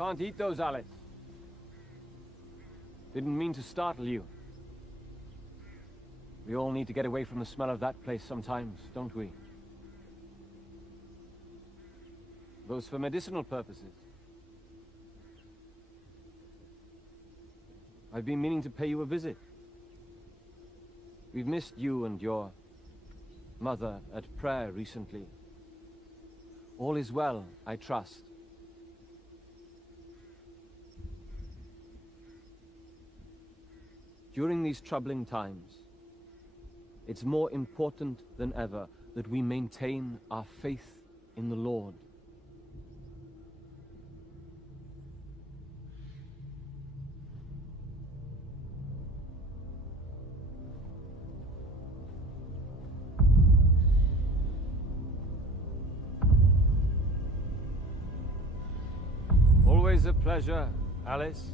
Can't eat those, Alice. Didn't mean to startle you. We all need to get away from the smell of that place sometimes, don't we? Those for medicinal purposes. I've been meaning to pay you a visit. We've missed you and your mother at prayer recently. All is well, I trust. During these troubling times, it's more important than ever that we maintain our faith in the Lord. Always a pleasure, Alice.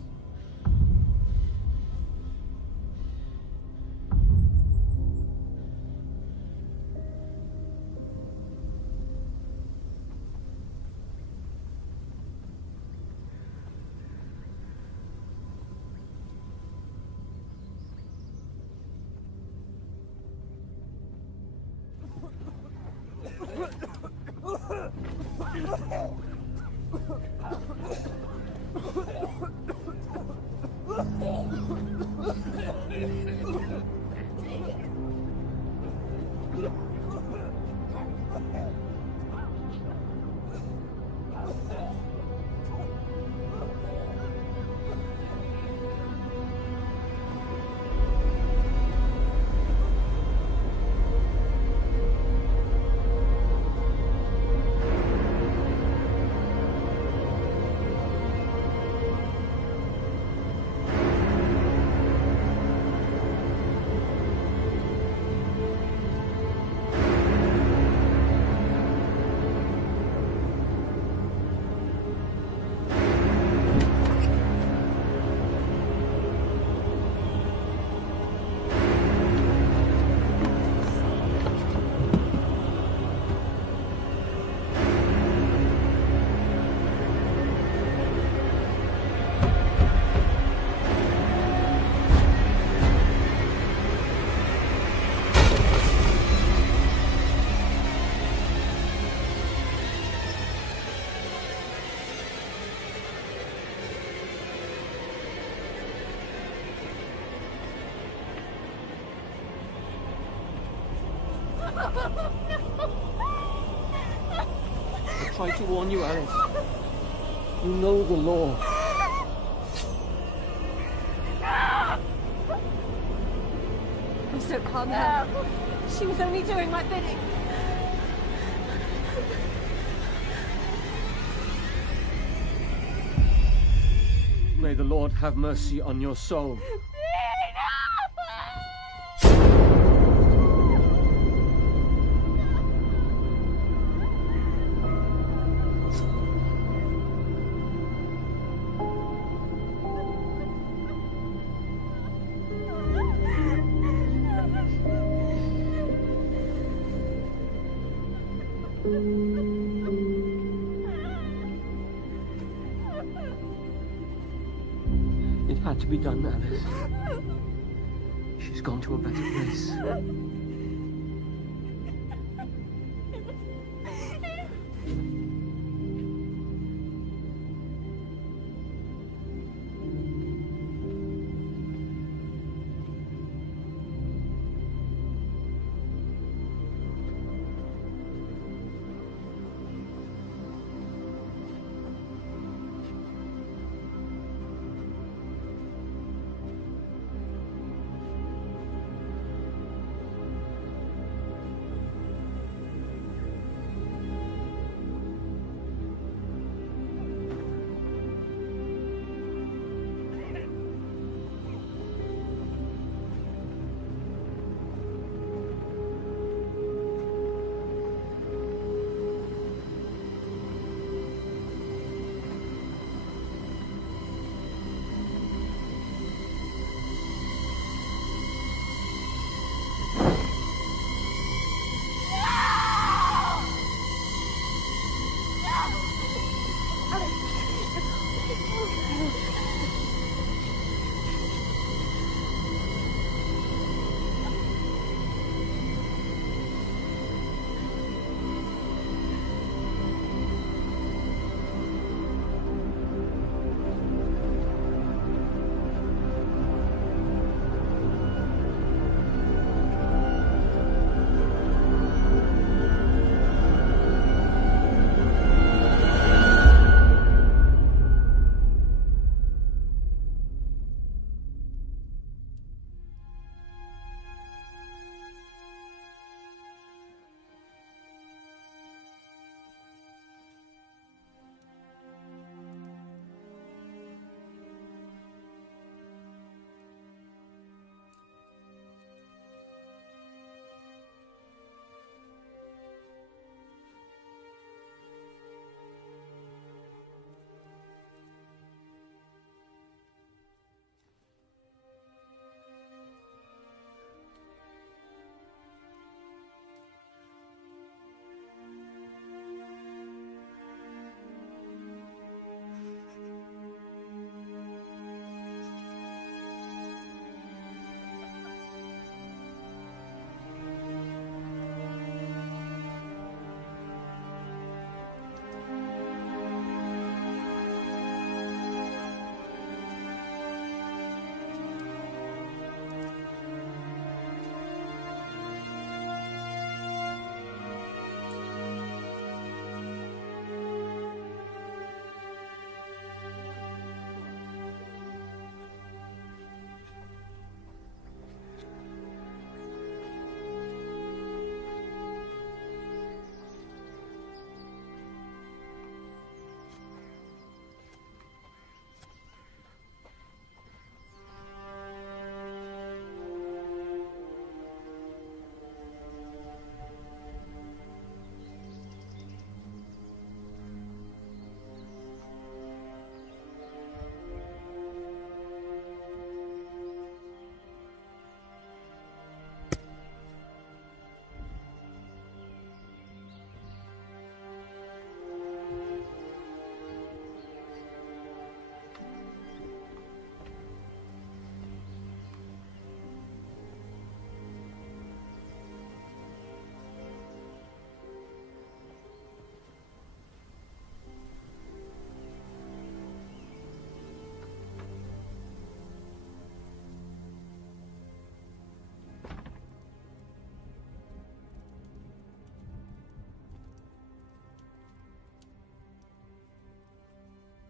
I tried to warn you, Alice. You know the law. I'm so calm now. She was only doing my bidding. May the Lord have mercy on your soul. It had to be done, Alice. She's gone to a better place.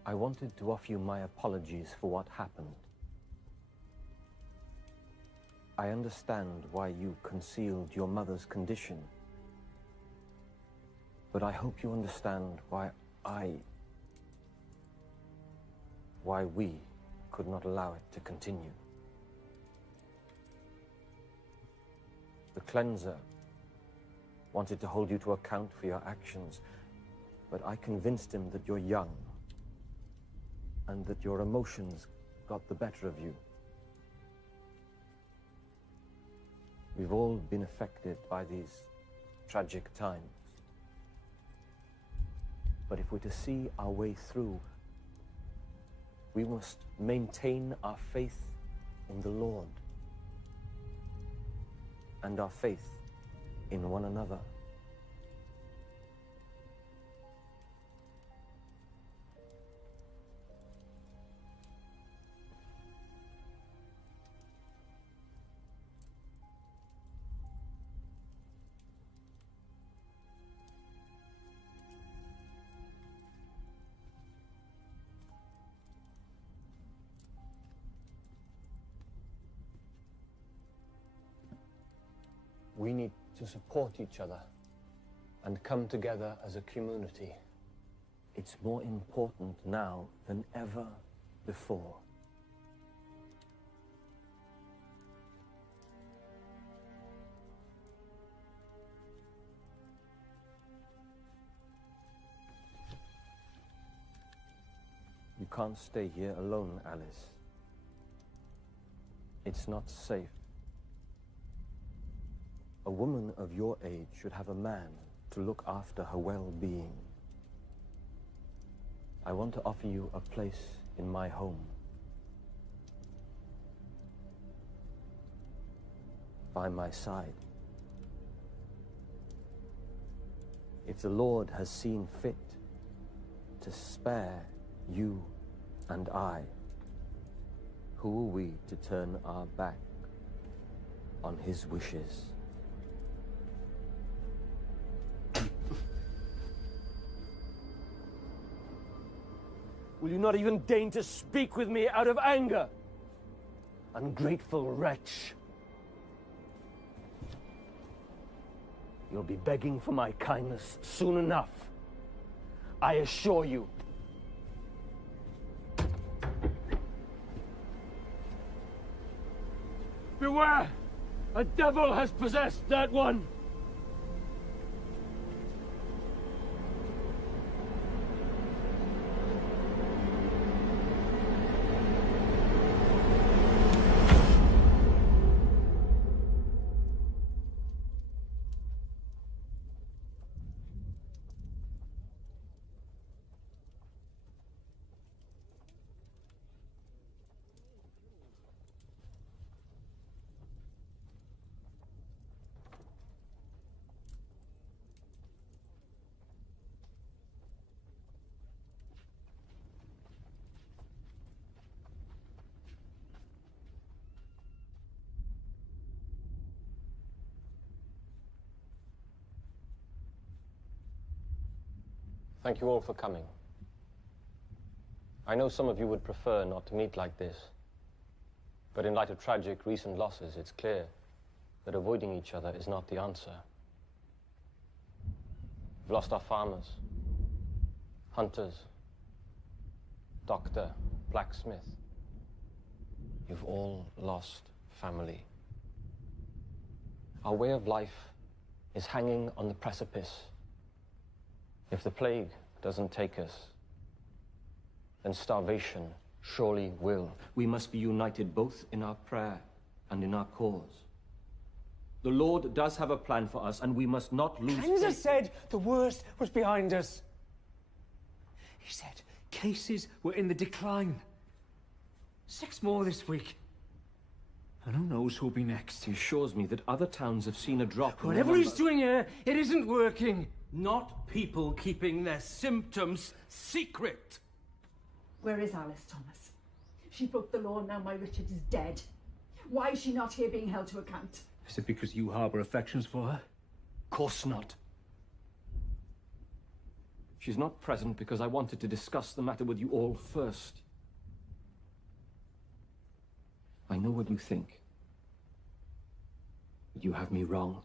I wanted to offer you my apologies for what happened. I understand why you concealed your mother's condition. But I hope you understand why we could not allow it to continue. The cleanser wanted to hold you to account for your actions, but I convinced him that you're young and that your emotions got the better of you. We've all been affected by these tragic times. But if we're to see our way through, we must maintain our faith in the Lord and our faith in one another. We need to support each other and come together as a community. It's more important now than ever before. You can't stay here alone, Alice. It's not safe. A woman of your age should have a man to look after her well-being. I want to offer you a place in my home. By my side. If the Lord has seen fit to spare you and I, who are we to turn our back on his wishes? Will you not even deign to speak with me out of anger? Ungrateful wretch. You'll be begging for my kindness soon enough. I assure you. Beware! A devil has possessed that one! Thank you all for coming. I know some of you would prefer not to meet like this, but in light of tragic recent losses, it's clear that avoiding each other is not the answer. We've lost our farmers, hunters, doctor, blacksmith. You've all lost family. Our way of life is hanging on the precipice. If the plague doesn't take us, then starvation surely will. We must be united both in our prayer and in our cause. The Lord does have a plan for us, and we must not lose faith. Cleanser said the worst was behind us. He said cases were in the decline. 6 more this week. And who knows who'll be next. He assures me that other towns have seen a drop in Whatever he's doing here, it isn't working. Not people keeping their symptoms secret. Where is Alice, Thomas? She broke the law, now my Richard is dead. Why is she not here being held to account? Is it because you harbour affections for her? Of course not. She's not present because I wanted to discuss the matter with you all first. I know what you think, but you have me wrong.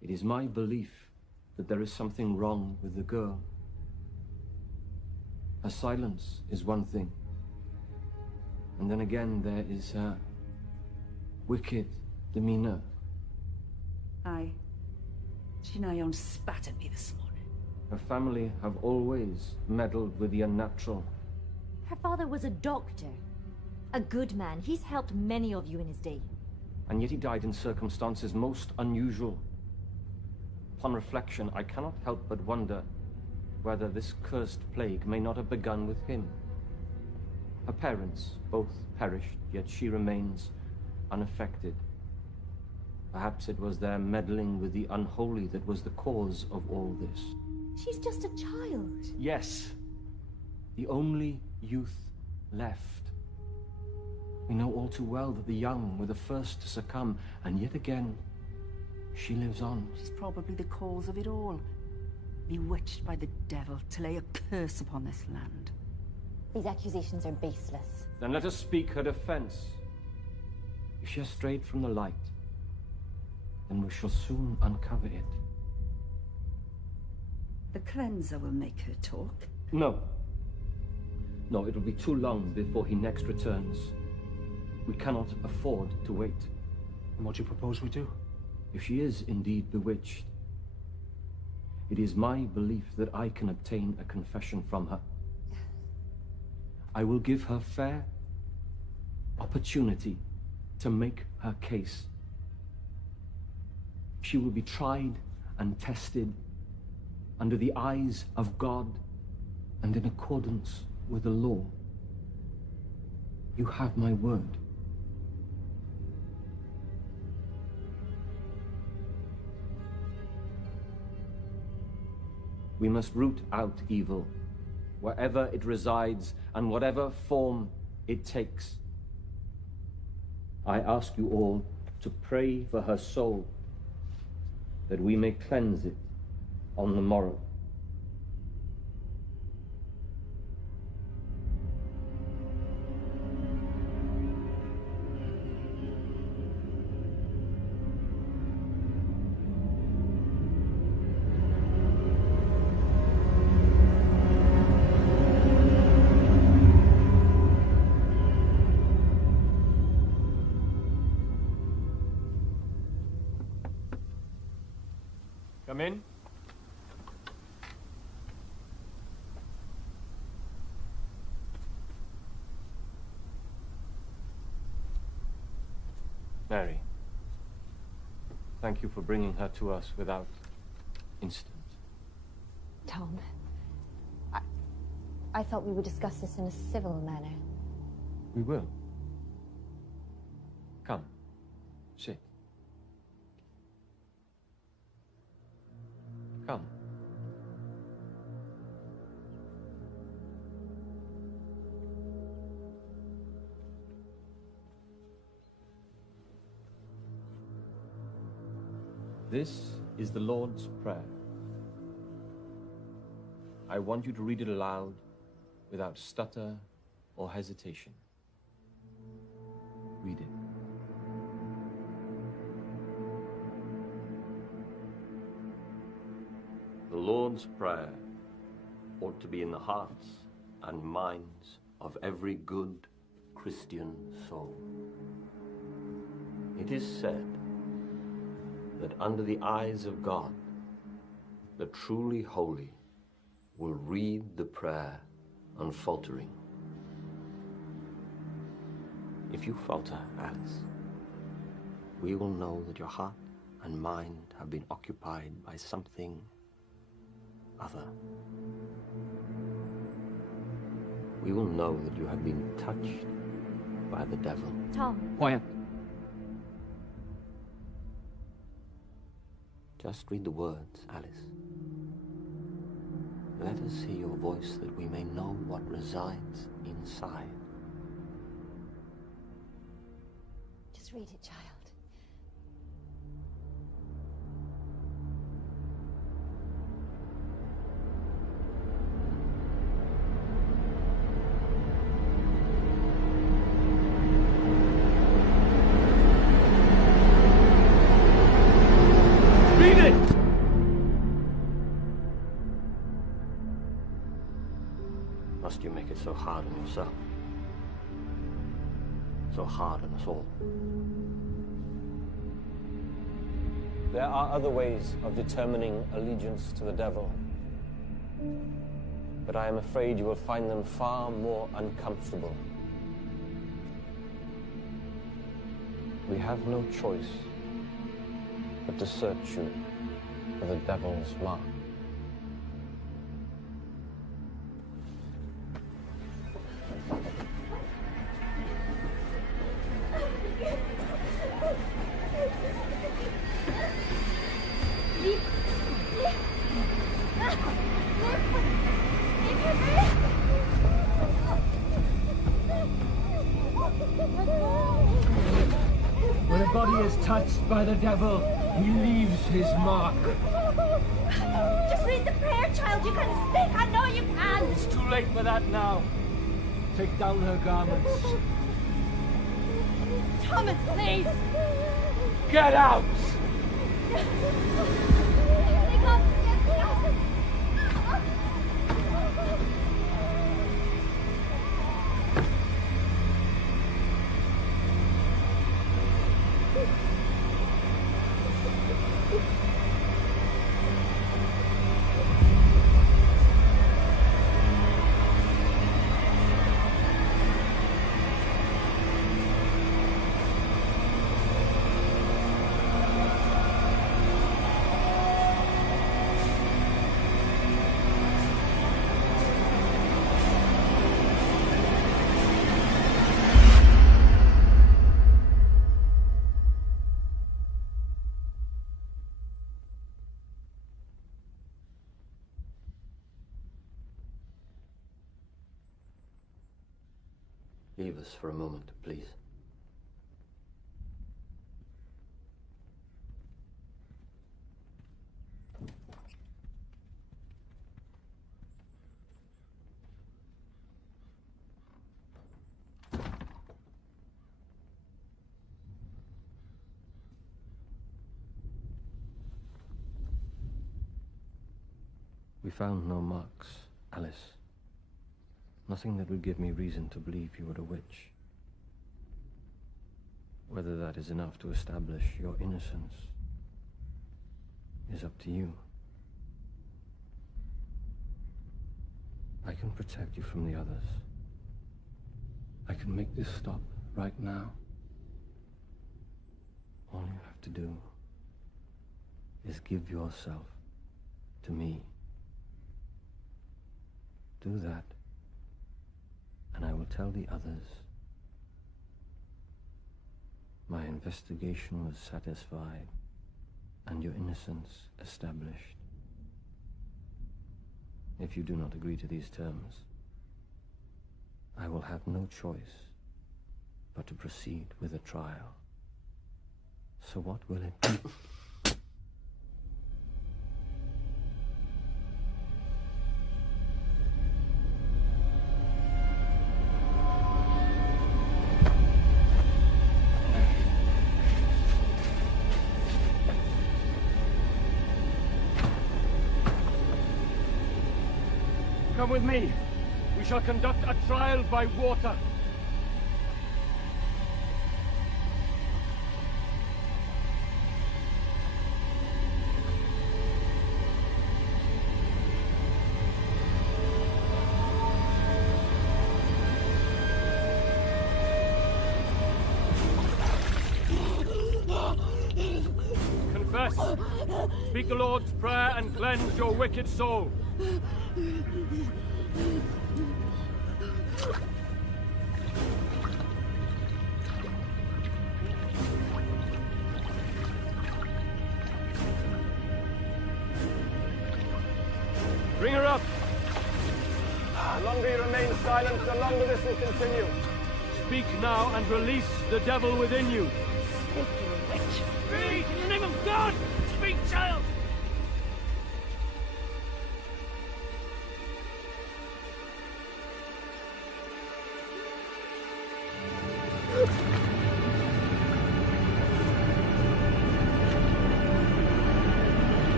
It is my belief that there is something wrong with the girl. Her silence is one thing, and then again there is her wicked demeanor. Aye. She nigh on spat at me this morning. Her family have always meddled with the unnatural. Her father was a doctor. A good man. He's helped many of you in his day. And yet he died in circumstances most unusual. Upon reflection, I cannot help but wonder whether this cursed plague may not have begun with him. Her parents both perished, yet she remains unaffected. Perhaps it was their meddling with the unholy that was the cause of all this. She's just a child. Yes, the only youth left. We know all too well that the young were the first to succumb, and yet again, she lives on. She's probably the cause of it all. Bewitched by the devil to lay a curse upon this land. These accusations are baseless. Then let us speak her defense. If she has strayed from the light, then we shall soon uncover it. The cleanser will make her talk. No. No, it will be too long before he next returns. We cannot afford to wait. And what do you propose we do? If she is indeed bewitched, it is my belief that I can obtain a confession from her. I will give her fair opportunity to make her case. She will be tried and tested under the eyes of God and in accordance with the law. You have my word. We must root out evil, wherever it resides and whatever form it takes. I ask you all to pray for her soul, that we may cleanse it on the morrow. Come in. Mary, thank you for bringing her to us without incident. Tom, I thought we would discuss this in a civil manner. We will. Come, sit. Come. This is the Lord's Prayer. I want you to read it aloud without stutter or hesitation. Read it. The Lord's Prayer ought to be in the hearts and minds of every good Christian soul. It is said that under the eyes of God, the truly holy will read the prayer unfaltering. If you falter, Alice, we will know that your heart and mind have been occupied by something other. We will know that you have been touched by the devil. Tom. Quiet. Just read the words, Alice. Let us hear your voice that we may know what resides inside. Just read it, child. must you make it so hard on yourself? So hard on us all? There are other ways of determining allegiance to the devil, but I am afraid you will find them far more uncomfortable. We have no choice but to search you for the devil's mark. When a body is touched by the devil, he leaves his mark. Just read the prayer, child. You can speak. I know you can. It's too late for that now. Take down her garments. Thomas, please. Get out! Take off. Leave us for a moment, please. We found no marks, Alice. Nothing that would give me reason to believe you were a witch. Whether that is enough to establish your innocence is up to you. I can protect you from the others. I can make this stop right now. All you have to do is give yourself to me. Do that, and I will tell the others. My investigation was satisfied, and your innocence established. If you do not agree to these terms, I will have no choice but to proceed with a trial. So what will it be? Come with me. We shall conduct a trial by water. Confess. Speak the Lord's Prayer and cleanse your wicked soul. Bring her up. The longer you remain silent, the longer this will continue. Speak now and release the devil within you. Speak, you witch. Speak in the name of God! Speak, child!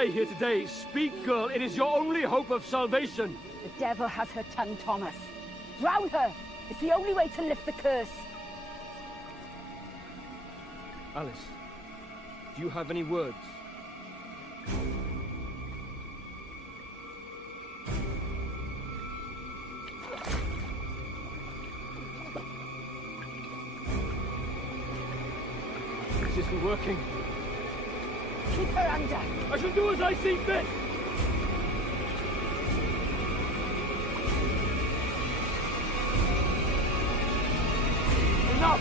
die here today. Speak, girl. It is your only hope of salvation. The devil has her tongue, Thomas. Drown her! It's the only way to lift the curse. Alice, do you have any words? This isn't working. Keep her under. I shall do as I see fit. Enough!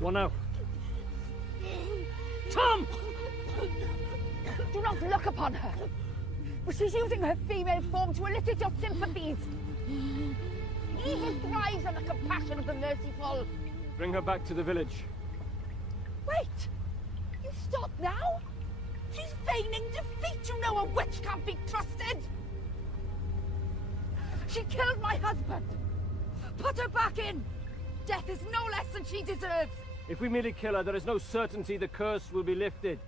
One out. Tom! Do not look upon her. But she's using her female form to elicit your sympathies. Evil thrives on the compassion of the merciful. Bring her back to the village. Wait! You stop now? She's feigning defeat. You know a witch can't be trusted. She killed my husband. Put her back in. Death is no less than she deserves. If we merely kill her, there is no certainty the curse will be lifted.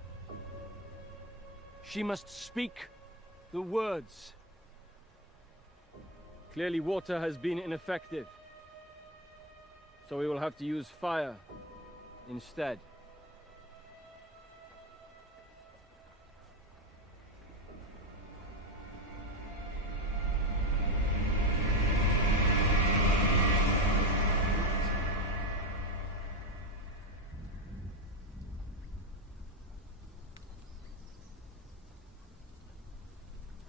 She must speak the words. Clearly, water has been ineffective. So we will have to use fire instead.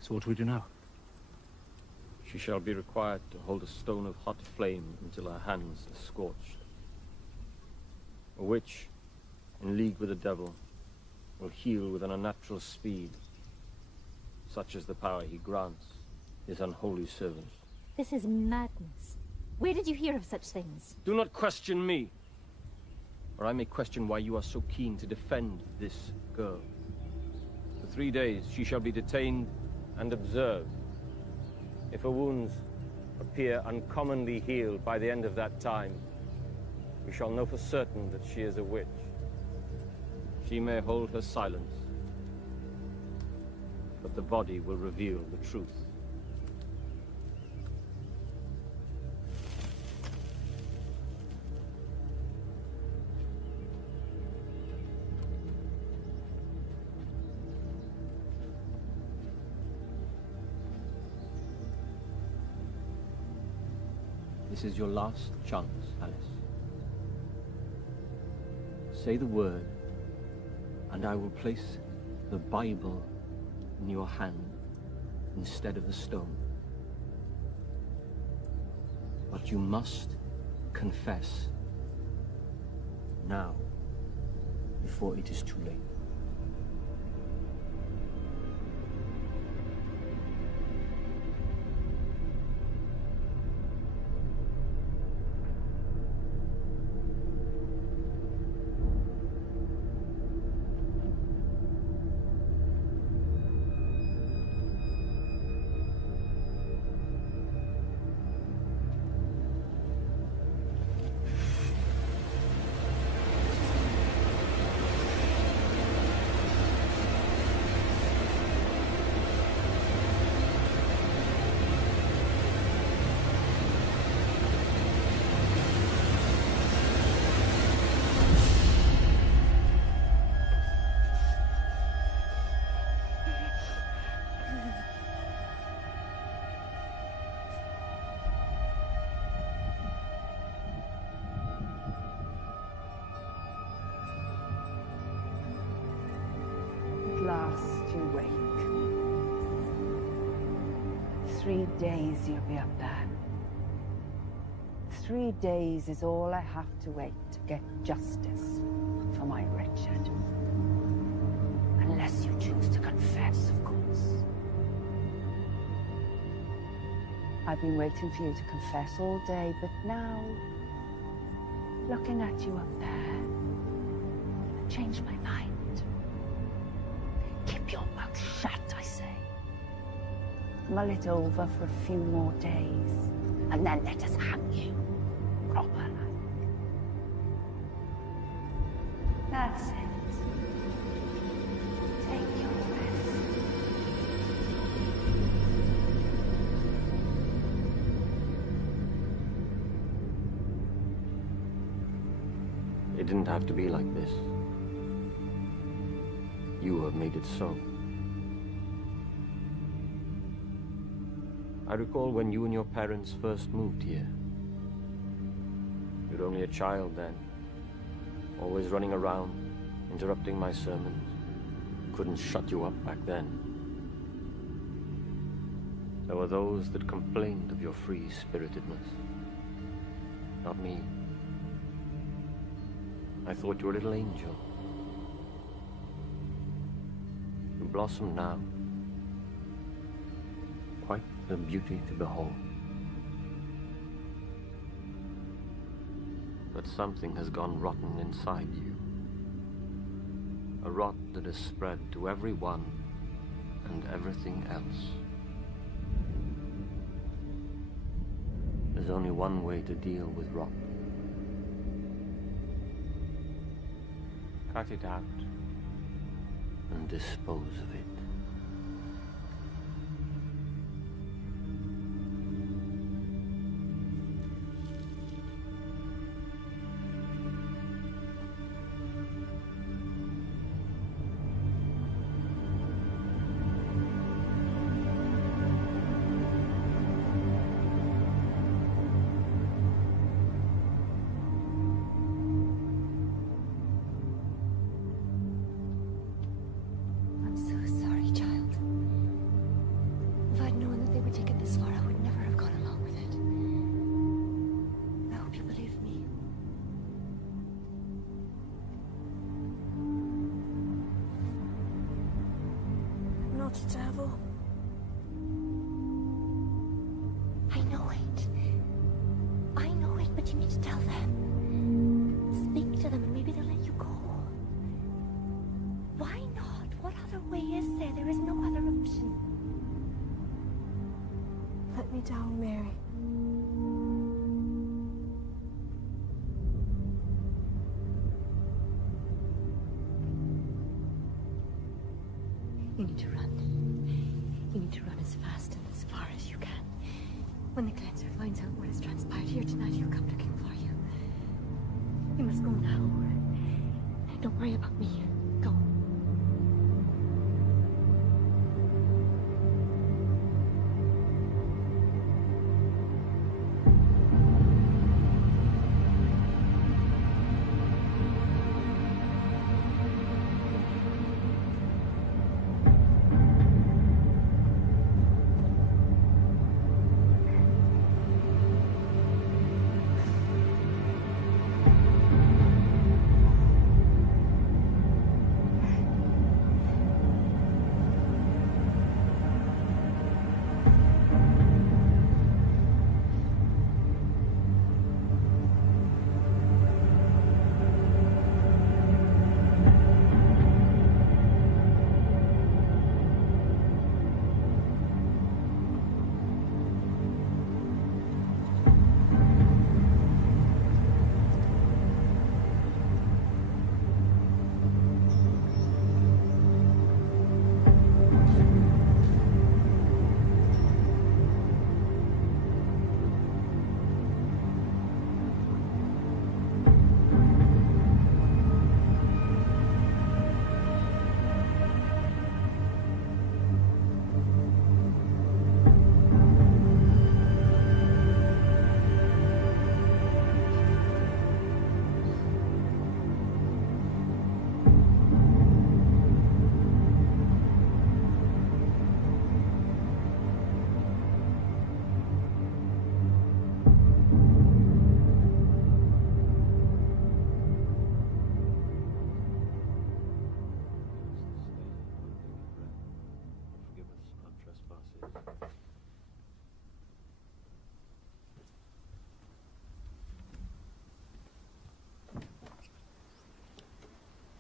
So what do we do now? She shall be required to hold a stone of hot flame until her hands are scorched. A witch, in league with the devil, will heal with an unnatural speed, such as the power he grants his unholy servants. This is madness. Where did you hear of such things? Do not question me, or I may question why you are so keen to defend this girl. For 3 days she shall be detained and observed. If her wounds appear uncommonly healed by the end of that time, we shall know for certain that she is a witch. She may hold her silence, but the body will reveal the truth. This is your last chance, Alice. Say the word, and I will place the Bible in your hand instead of the stone. But you must confess now, before it is too late. At last you wake. 3 days you'll be up there. 3 days is all I have to wait to get justice for my Richard. Unless you choose to confess, of course. I've been waiting for you to confess all day, but now, looking at you up there, I've changed my mind. Keep your mouth shut, I say. Mull it over for a few more days, and then let us hang you, proper like. That's it. It didn't have to be like this. You have made it so. I recall when you and your parents first moved here. You were only a child then, always running around, interrupting my sermons. Couldn't shut you up back then. There were those that complained of your free-spiritedness. Not me. I thought you were a little angel. You blossom now. Quite a beauty to behold. But something has gone rotten inside you. A rot that has spread to everyone and everything else. There's only one way to deal with rot. Cut it out and dispose of it. Devil. I know it, but you need to tell them. Speak to them and maybe they'll let you go. Why not? What other way is there? There is no other option. Let me down, Mary. You need to run. You need to run as fast and as far as you can. When the cleanser finds out what has transpired here tonight, he'll come looking for you. You must go now. Don't worry about me. Go.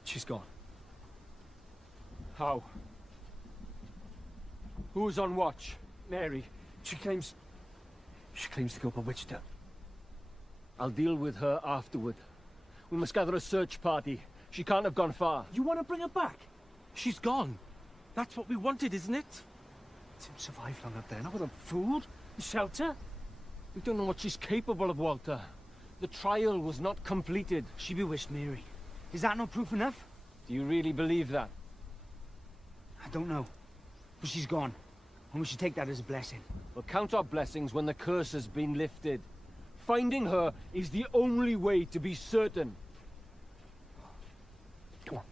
She's gone. How? Who's on watch? Mary. She claims the girl bewitched her. I'll deal with her afterward. We must gather a search party. She can't have gone far. You want to bring her back? She's gone. That's what we wanted, isn't it? Tim survived long up there, not with a fool. Shelter? We don't know what she's capable of, Walter. The trial was not completed. She bewitched Mary. Is that not proof enough? Do you really believe that? I don't know. But she's gone. And we should take that as a blessing. We'll count our blessings when the curse has been lifted. Finding her is the only way to be certain. Come on.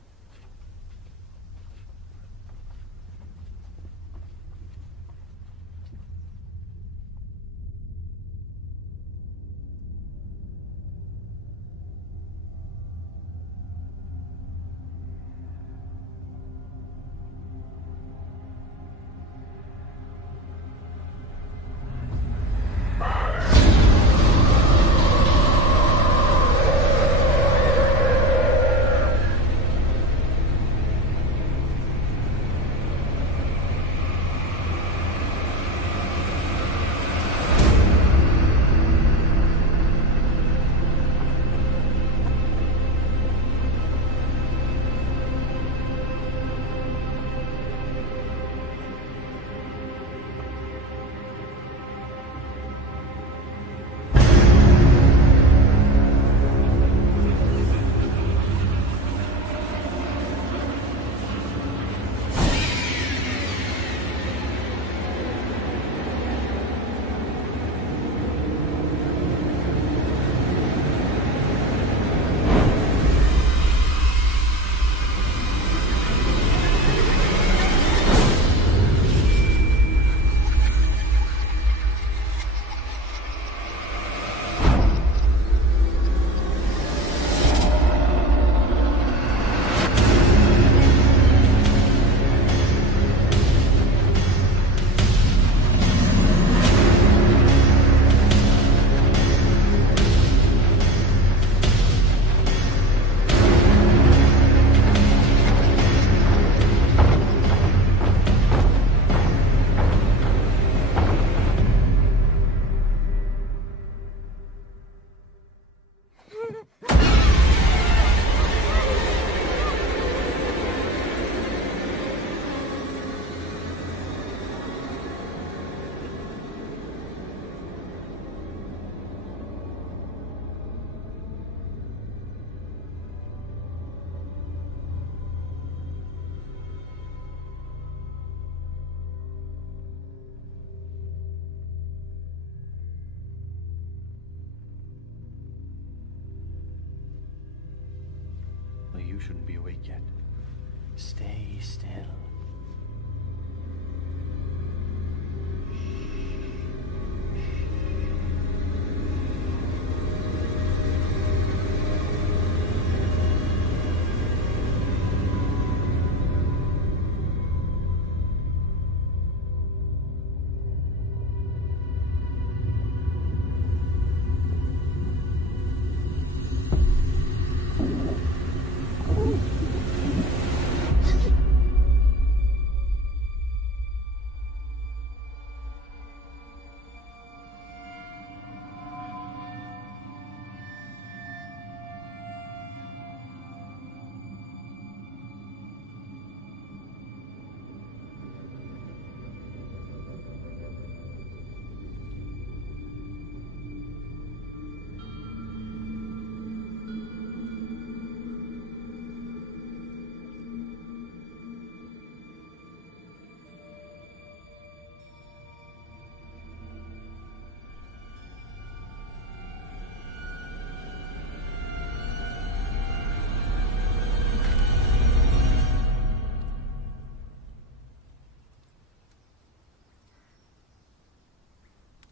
You shouldn't be awake yet. Stay still.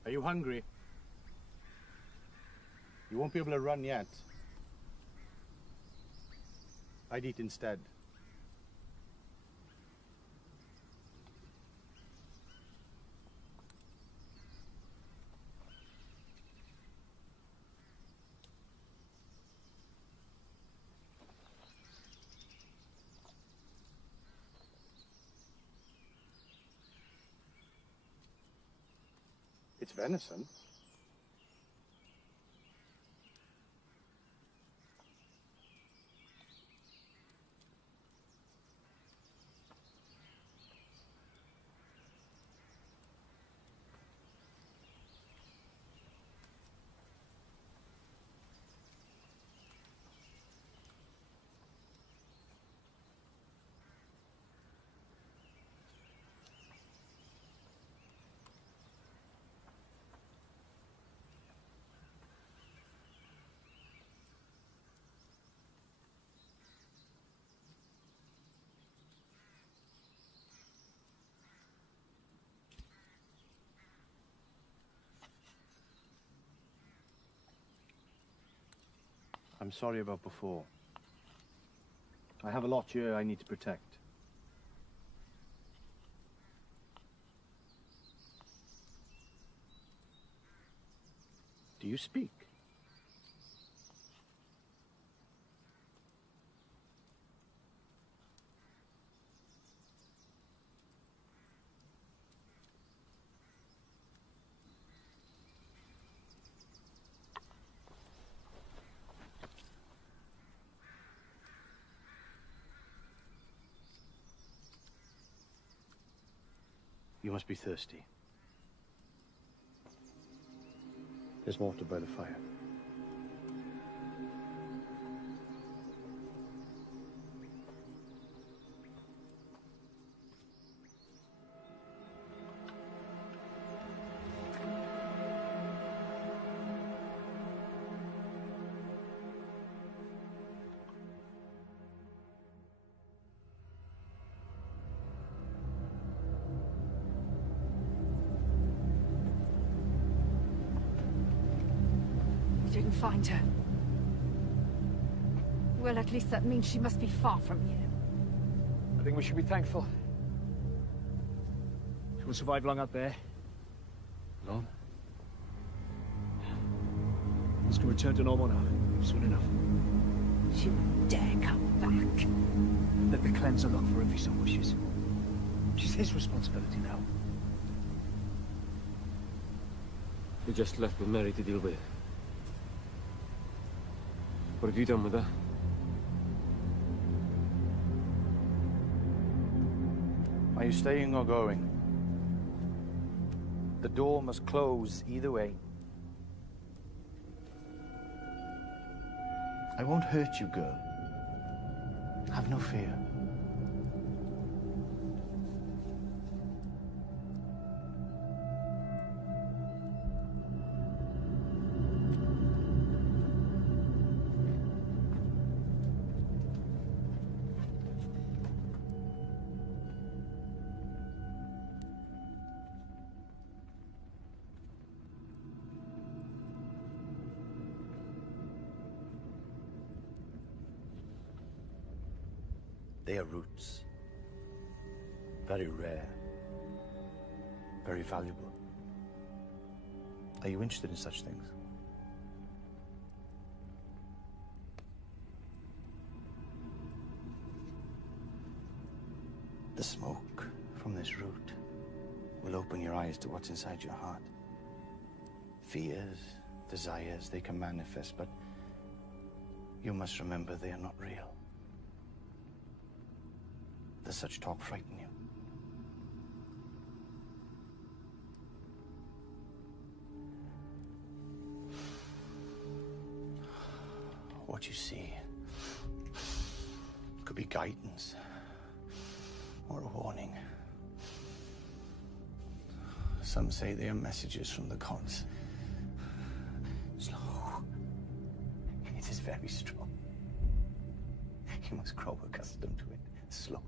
Are you hungry? You won't be able to run yet. I'd eat instead. It's venison. I'm sorry about before. I have a lot here I need to protect. Do you speak? You must be thirsty. There's water by the fire. You didn't find her. Well, at least that means she must be far from you. I think we should be thankful. She won't survive long out there. Alone? Things can return to normal now, soon enough. She would dare come back. Let the cleanser look for her if he so wishes. She's his responsibility now. We're just left with Mary to deal with. What have you done with her? Are you staying or going? The door must close either way. I won't hurt you, girl. Have no fear. They are roots. Very rare. Very valuable. Are you interested in such things? The smoke from this root will open your eyes to what's inside your heart. Fears, desires, they can manifest, but you must remember they are not real. Does such talk frighten you? What you see could be guidance or a warning. Some say they are messages from the gods. Slow. It is very strong. You must grow accustomed to it slowly.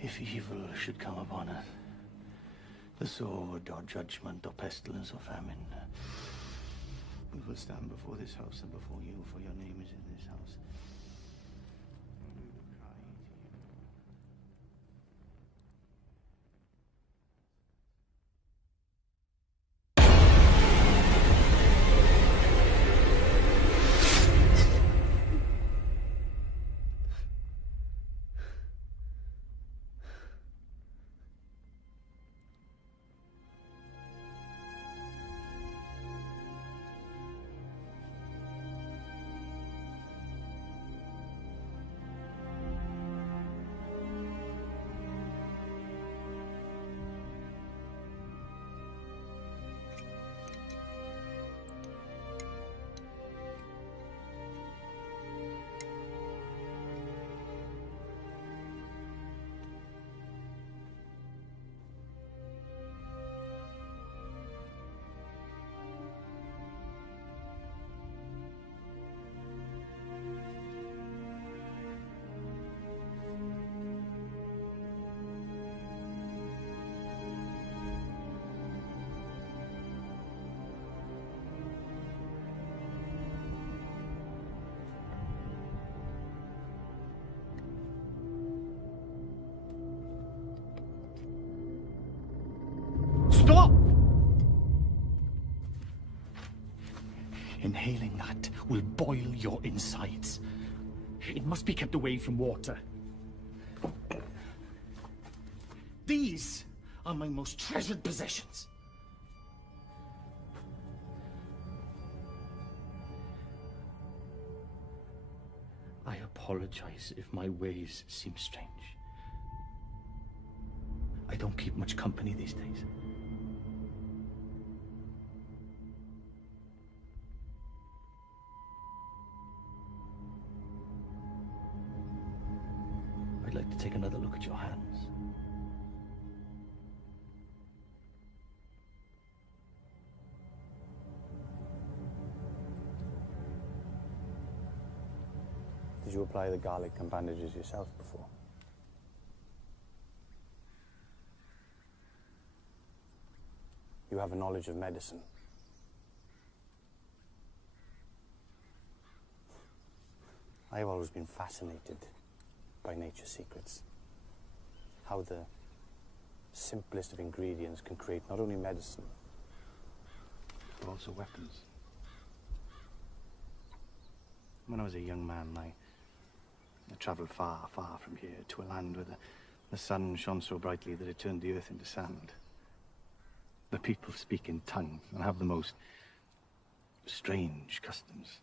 If evil should come upon us, the sword or judgment or pestilence or famine, we will stand before this house and before you, for your name is in this house. And we will cry to you. Inhaling that will boil your insides. It must be kept away from water. These are my most treasured possessions. I apologize if my ways seem strange. I don't keep much company these days. I'd like to take another look at your hands. Did you apply the garlic and bandages yourself before? You have a knowledge of medicine. I have always been fascinated by nature's secrets. How the simplest of ingredients can create not only medicine, but also weapons. When I was a young man, I travelled far, far from here to a land where the sun shone so brightly that it turned the earth into sand. The people speak in tongues and have the most strange customs.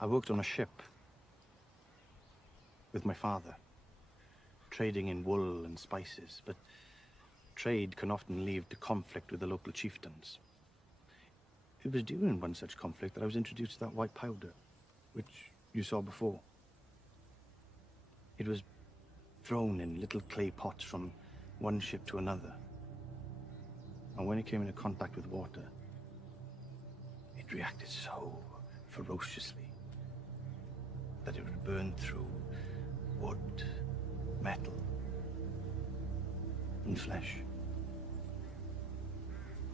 I worked on a ship with my father, trading in wool and spices, but trade can often lead to conflict with the local chieftains. It was during one such conflict that I was introduced to that white powder, which you saw before. It was thrown in little clay pots from one ship to another. And when it came into contact with water, it reacted so ferociously that it would burn through wood, metal, and flesh.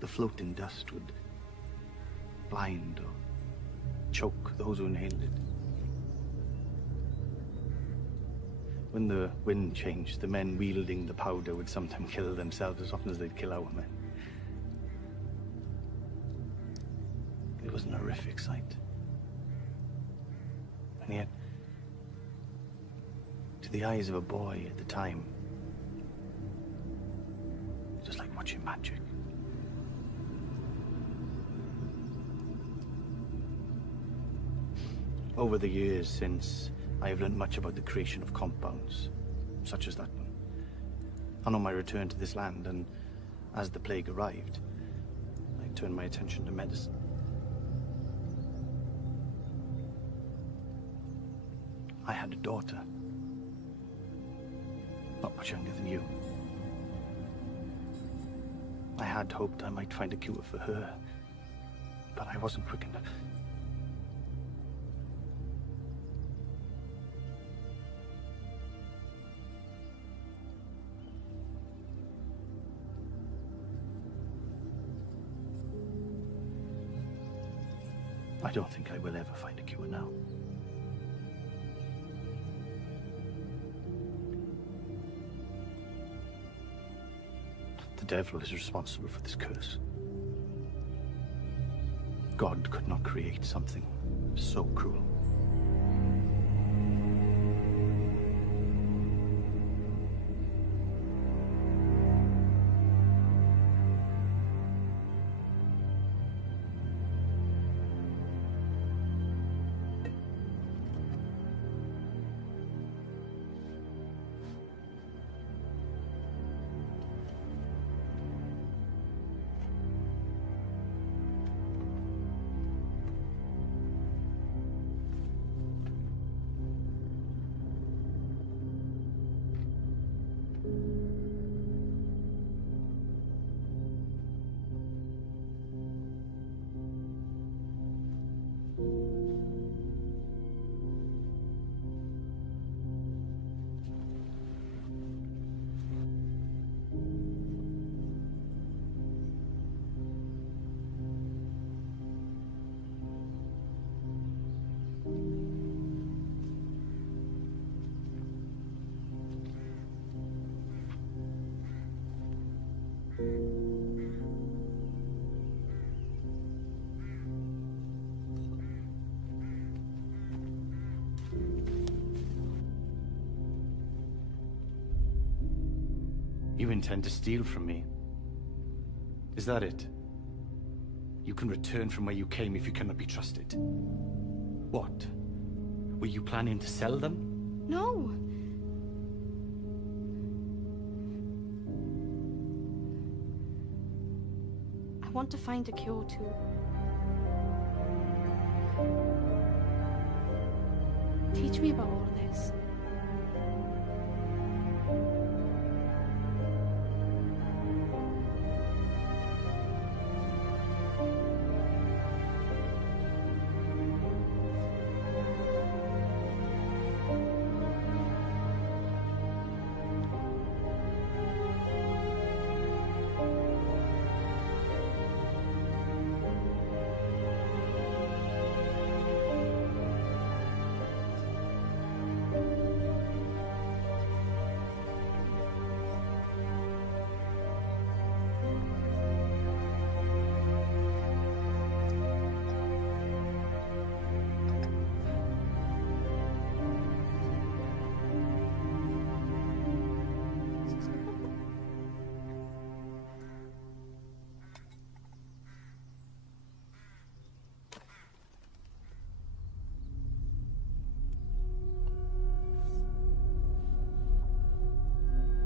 The floating dust would blind or choke those who inhaled it. When the wind changed, the men wielding the powder would sometimes kill themselves as often as they'd kill our men. It was an horrific sight. And yet, to the eyes of a boy at the time, it was like watching magic. Over the years since, I have learned much about the creation of compounds, such as that one. And on my return to this land, and as the plague arrived, I turned my attention to medicine. I had a daughter, not much younger than you. I had hoped I might find a cure for her, but I wasn't quick enough. I don't think I will ever find a cure now. The devil is responsible for this curse. God could not create something so cruel. intend to steal from me. Is that it? You can return from where you came if you cannot be trusted. What? Were you planning to sell them? No. I want to find a cure too. Teach me about all of this.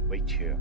Wait here.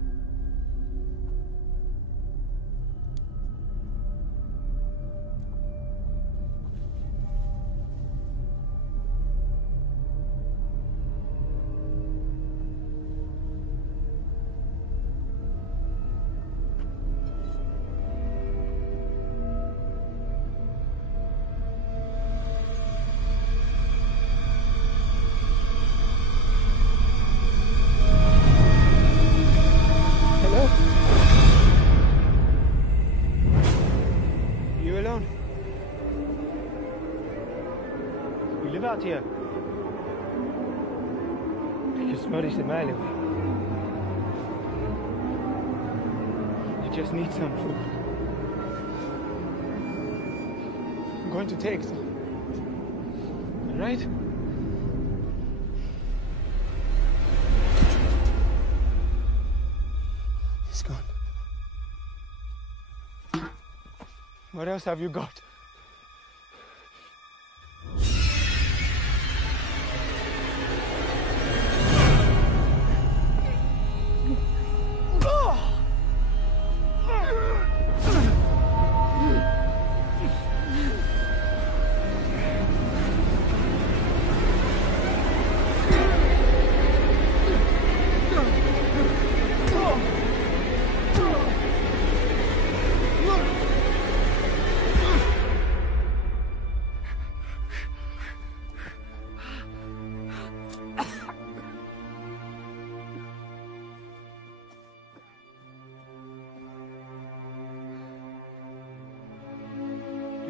Out here. Because Murray's a mile away. You just need some food. I'm going to take some. All right? He's gone. What else have you got?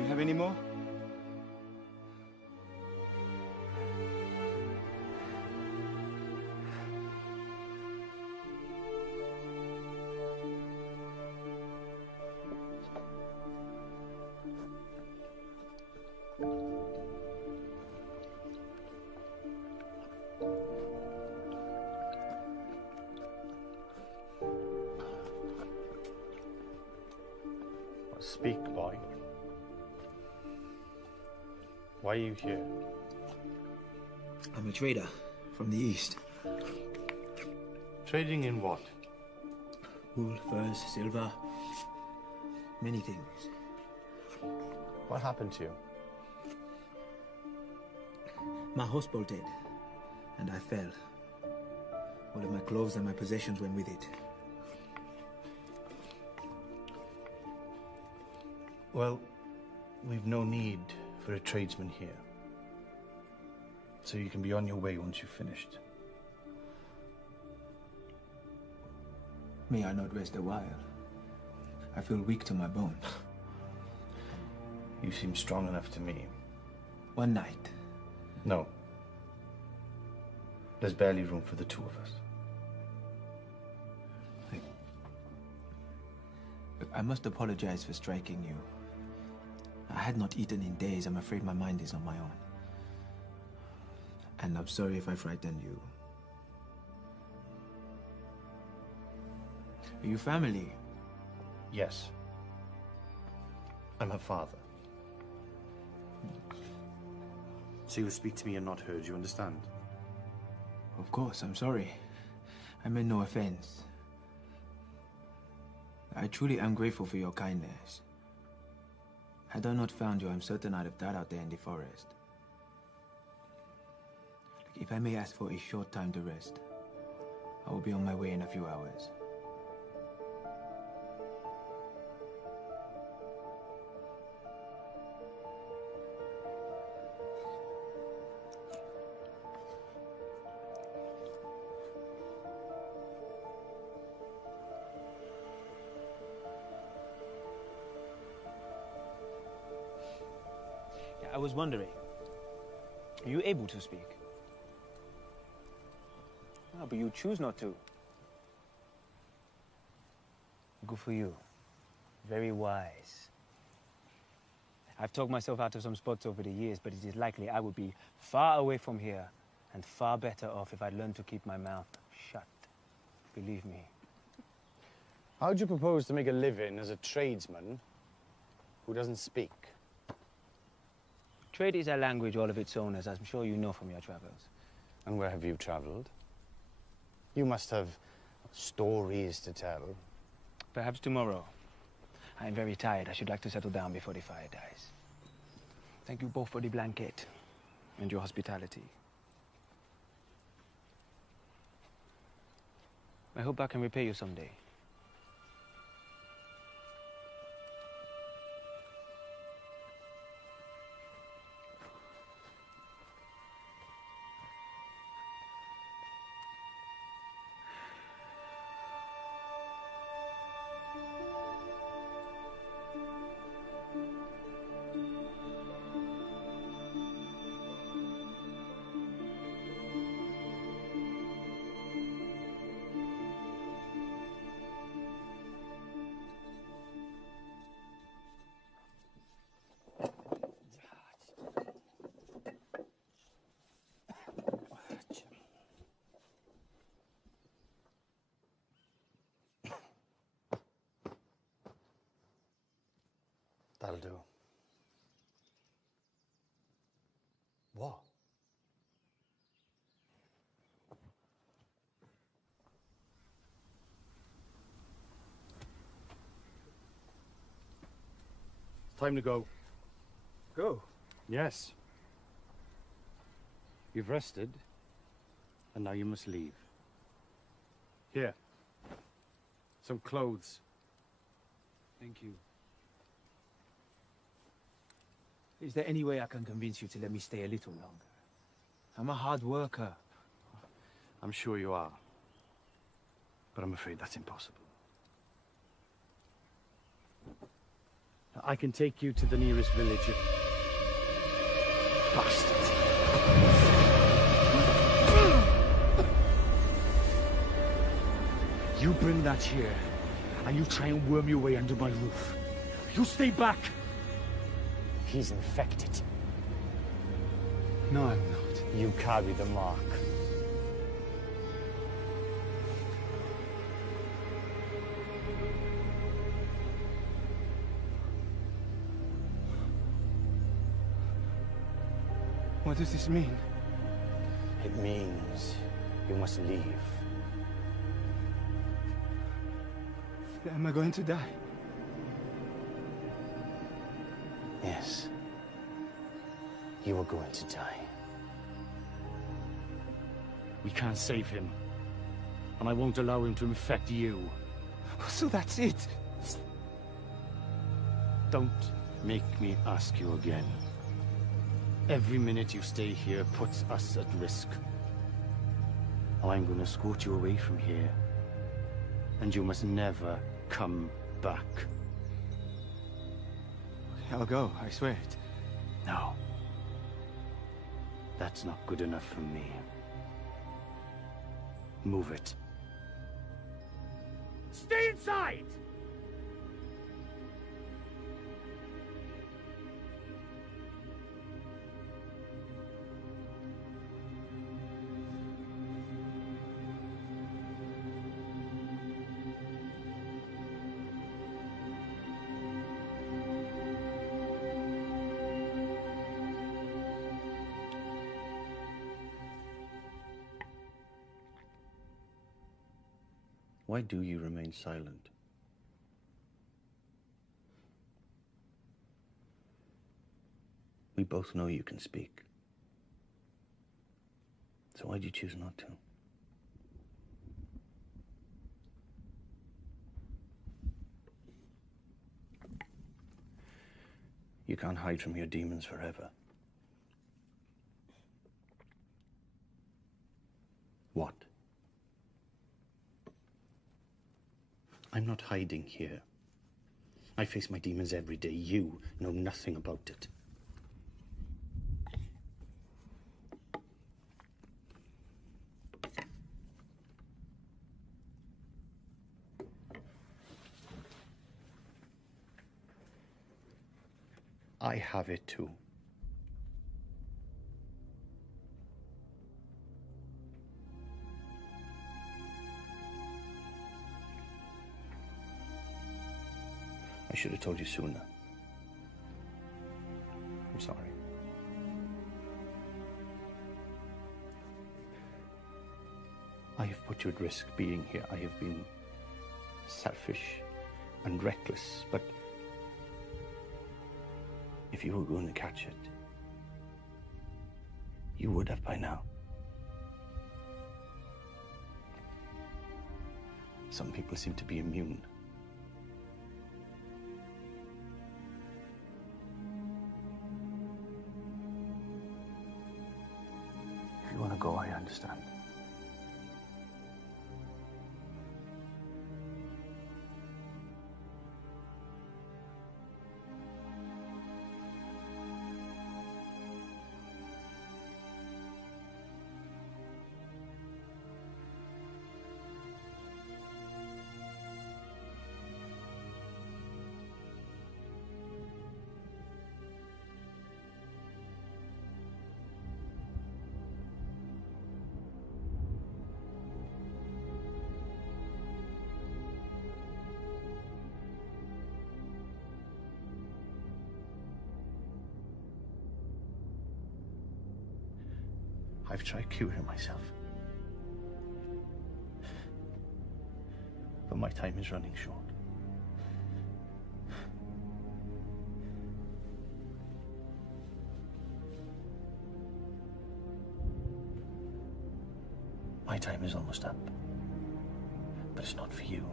Have any more? Speak, boy. Why are you here? I'm a trader from the east. Trading in what? Wool, furs, silver, many things. What happened to you? My horse bolted, and I fell. All of my clothes and my possessions went with it. Well, we've no need for a tradesman here. So you can be on your way once you've finished. May I not rest a while? I feel weak to my bone. You seem strong enough to me. One night. No. There's barely room for the two of us. I must apologize for striking you. I had not eaten in days. I'm afraid my mind is on my own. And I'm sorry if I frightened you. Are you family? Yes. I'm her father. So you speak to me and not her, do you understand? Of course, I'm sorry. I meant no offense. I truly am grateful for your kindness. Had I not found you, I'm certain I'd have died out there in the forest. If I may ask for a short time to rest, I will be on my way in a few hours. I was wondering, are you able to speak? No, but you choose not to. Good for you. Very wise. I've talked myself out of some spots over the years, but it is likely I would be far away from here and far better off if I'd learned to keep my mouth shut. Believe me. How'd you propose to make a living as a tradesman who doesn't speak? Trade is a language all of its own, as I'm sure you know from your travels. And where have you traveled? You must have stories to tell. Perhaps tomorrow. I'm very tired. I should like to settle down before the fire dies. Thank you both for the blanket and your hospitality. I hope I can repay you someday. That'll do. What? Time to go. Go? Yes. You've rested, and now you must leave. Here. Some clothes. Thank you. Is there any way I can convince you to let me stay a little longer? I'm a hard worker. I'm sure you are. But I'm afraid that's impossible. I can take you to the nearest village. Bastard! You bring that here, and you try and worm your way under my roof. You stay back! He's infected. No, I'm not. You carry the mark. What does this mean? It means you must leave. Am I going to die? Yes. You are going to die. We can't save him. And I won't allow him to infect you. So that's it? Don't make me ask you again. Every minute you stay here puts us at risk. Now I'm going to escort you away from here. And you must never come back. I'll go, I swear it. No. That's not good enough for me. Move it. Stay inside! Why do you remain silent? We both know you can speak. So why do you choose not to? You can't hide from your demons forever. What? I'm not hiding here. I face my demons every day. You know nothing about it. I have it too. I should have told you sooner. I'm sorry. I have put you at risk being here. I have been selfish and reckless, but if you were going to catch it, you would have by now. Some people seem to be immune. If you want to go, I understand. I've tried curing myself. But my time is running short. My time is almost up. But it's not for you.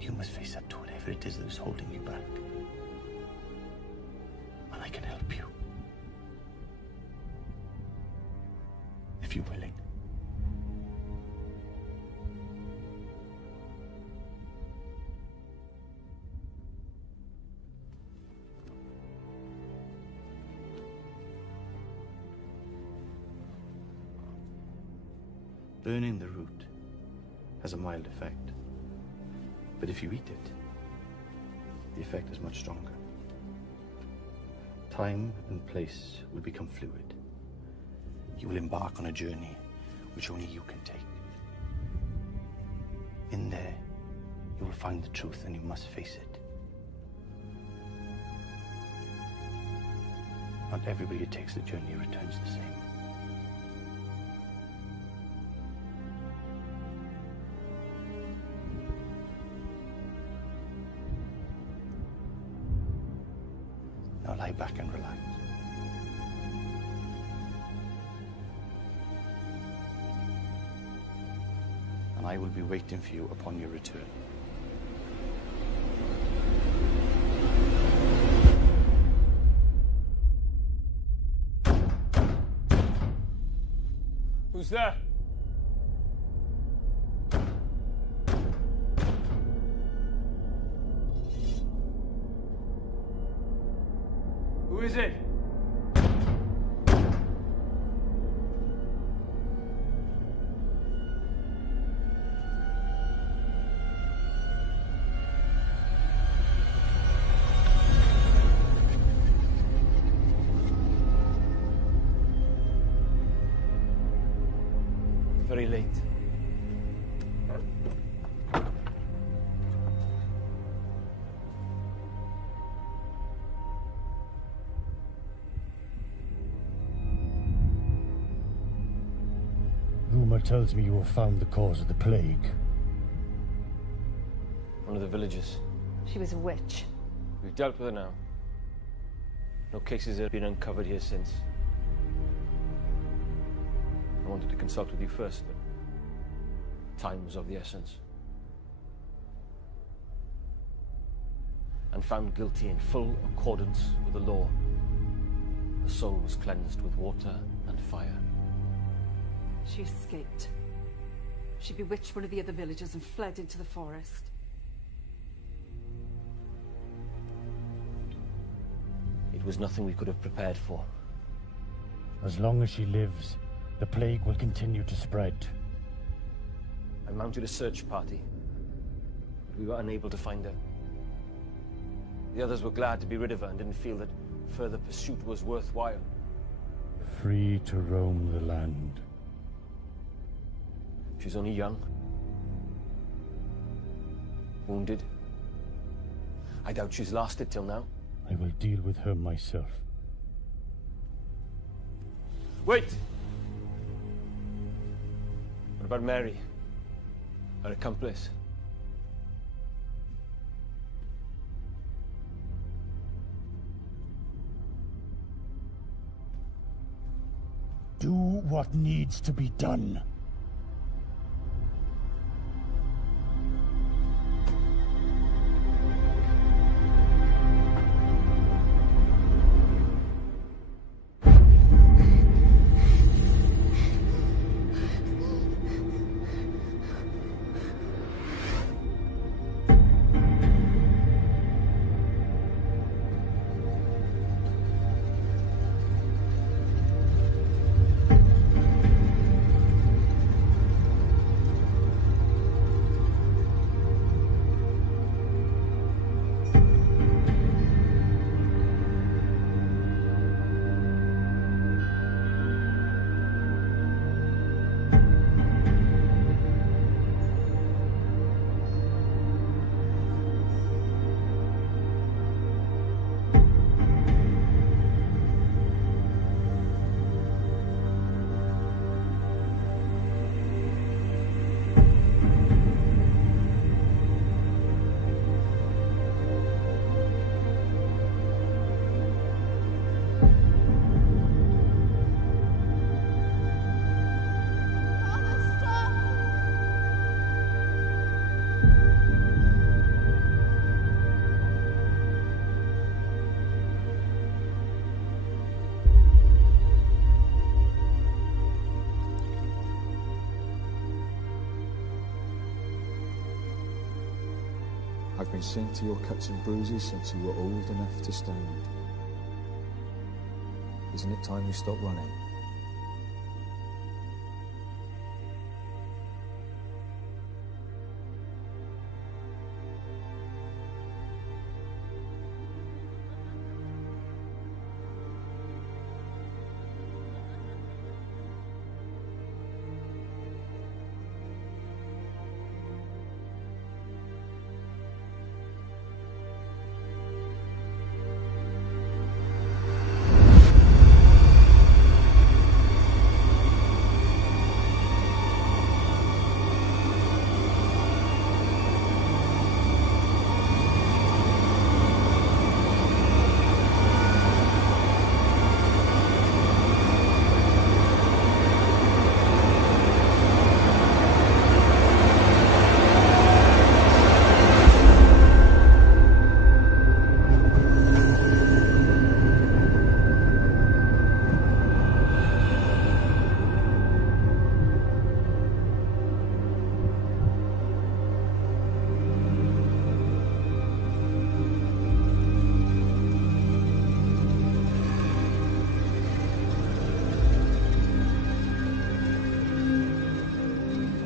You must face up to whatever it is that is holding you back. And I can help you. If you're willing. Burning the root has a mild effect. But if you eat it, the effect is much stronger. Time and place will become fluid. You will embark on a journey which only you can take. In there, you will find the truth and you must face it. Not everybody who takes the journey returns the same. Now lie back and relax. And I will be waiting for you upon your return. Who's there? Who is it? Very late. Rumor tells me you have found the cause of the plague. One of the villagers. She was a witch. We've dealt with her now. No cases have been uncovered here since. I wanted to consult with you first, but time was of the essence. And found guilty in full accordance with the law. The soul was cleansed with water and fire. She escaped. She bewitched one of the other villagers and fled into the forest. It was nothing we could have prepared for. As long as she lives, the plague will continue to spread. I mounted a search party, but we were unable to find her. The others were glad to be rid of her and didn't feel that further pursuit was worthwhile. Free to roam the land. She's only young. Wounded. I doubt she's lasted till now. I will deal with her myself. Wait! What about Mary? Her accomplice? Do what needs to be done. I've been seeing to your cuts and bruises since you were old enough to stand. Isn't it time you stopped running?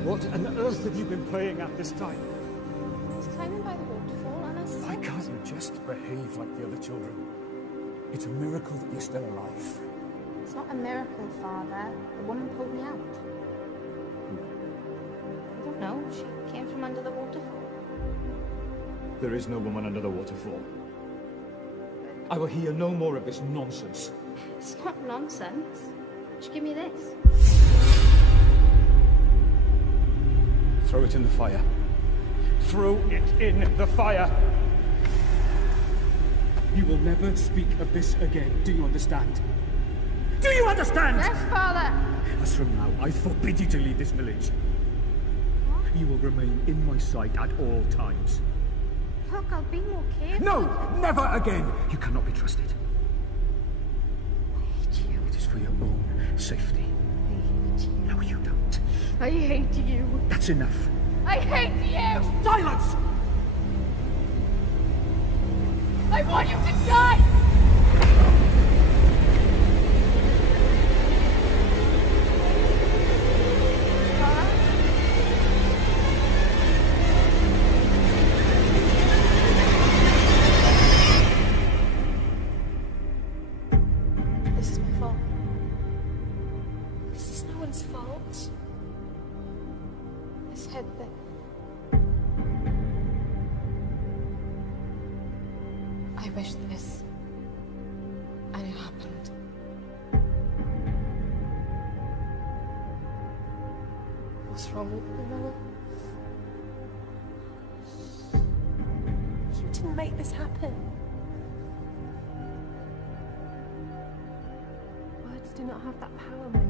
What on earth have you been playing at this time? I was climbing by the waterfall and I was Why can't you just behave like the other children? It's a miracle that you're still alive. It's not a miracle, Father. The woman pulled me out. I don't know. She came from under the waterfall. There is no woman under the waterfall. I will hear no more of this nonsense. It's not nonsense. Just give me this. Throw it in the fire. threw it in the fire. You will never speak of this again. Do you understand? Do you understand? Yes, Father. As from now, I forbid you to leave this village. You will remain in my sight at all times. Look, I'll be more careful. No! Never again! You cannot be trusted. I hate you. It is for your own safety. I hate you. No, you don't. I hate you. That's enough. I hate you! Silence! I want you to die! This is my fault. This is no one's fault. I said that. I wish this, and it happened. What's wrong with me, Mother? You didn't make this happen. Words do not have that power, my love.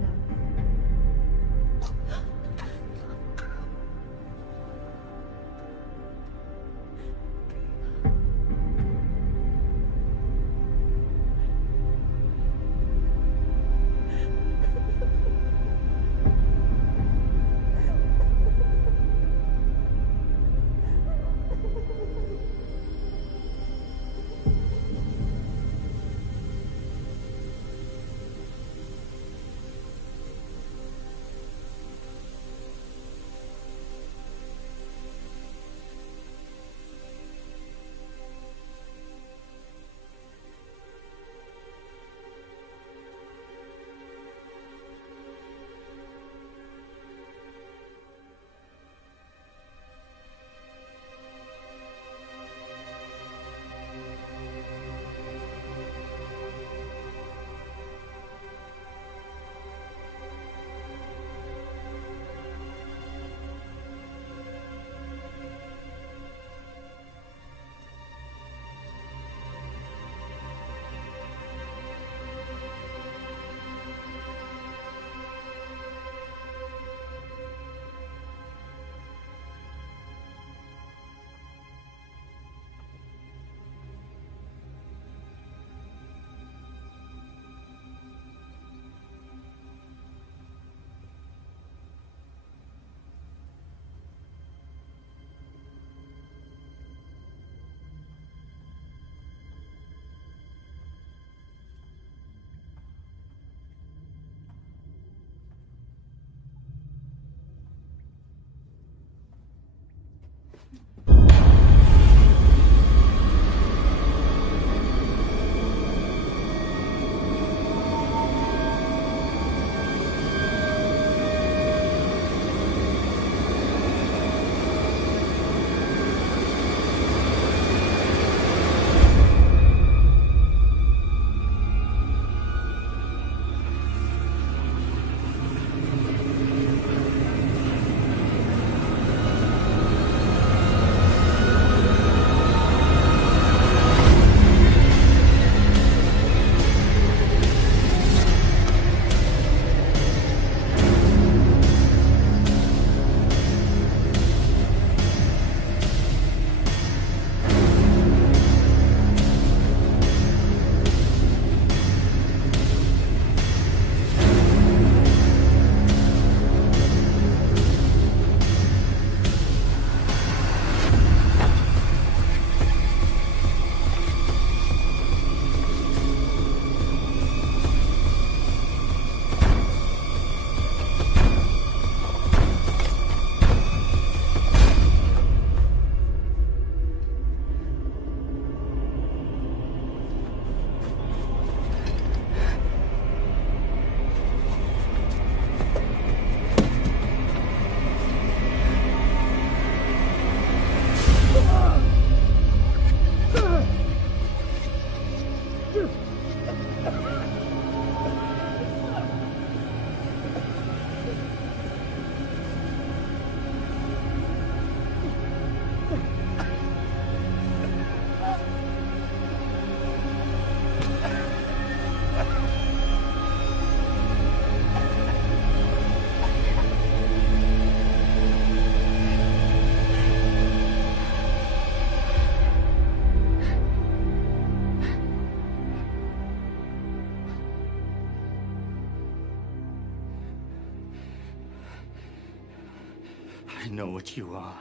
I know what you are.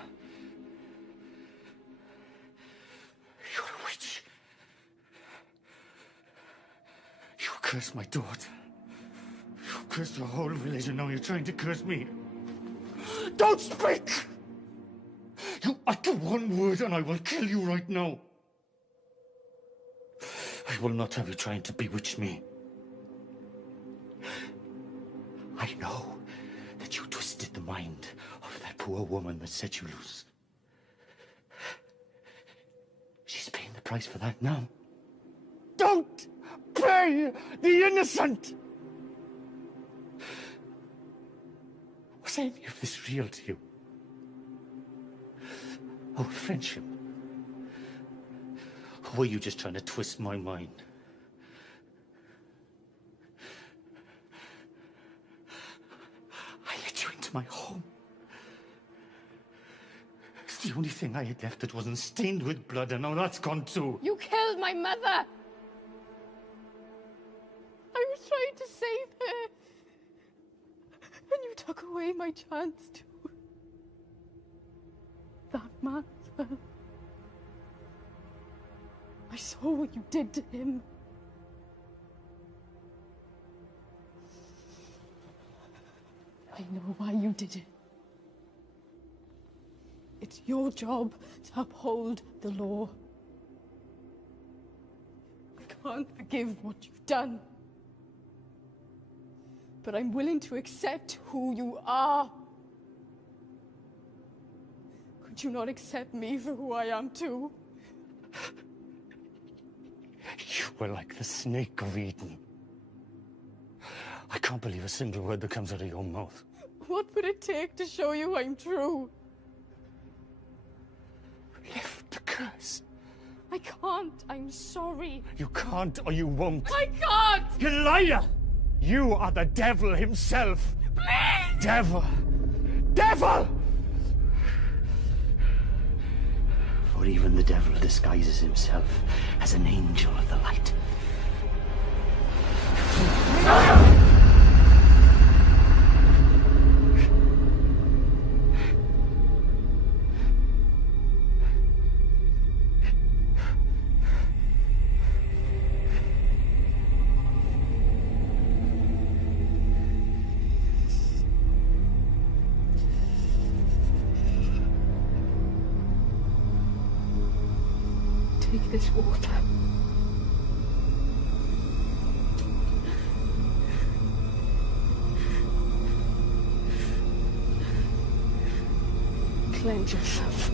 You're a witch. You cursed my daughter. You cursed your whole village, and now you're trying to curse me. Don't speak! You utter one word and I will kill you right now. I will not have you trying to bewitch me. I know that you twisted the mind of that poor woman that set you loose. She's paying the price for that now. Don't pay the innocent! Was any of this real to you? Our friendship? Or were you just trying to twist my mind? I let you into my home. It's the only thing I had left that wasn't stained with blood, and now that's gone too. You killed my mother! I was trying to save her. And you took away my chance to. That man as well. I saw what you did to him. I know why you did it. It's your job to uphold the law. I can't forgive what you've done. But I'm willing to accept who you are. Could you not accept me for who I am too? You were like the snake of Eden. I can't believe a single word that comes out of your mouth. What would it take to show you I'm true? Lift the curse. I can't. I'm sorry. You can't or you won't. I can't! You liar! You are the devil himself! Please! Devil! Devil! For even the devil disguises himself as an angel of the light. Take this water. Cleanse yourself.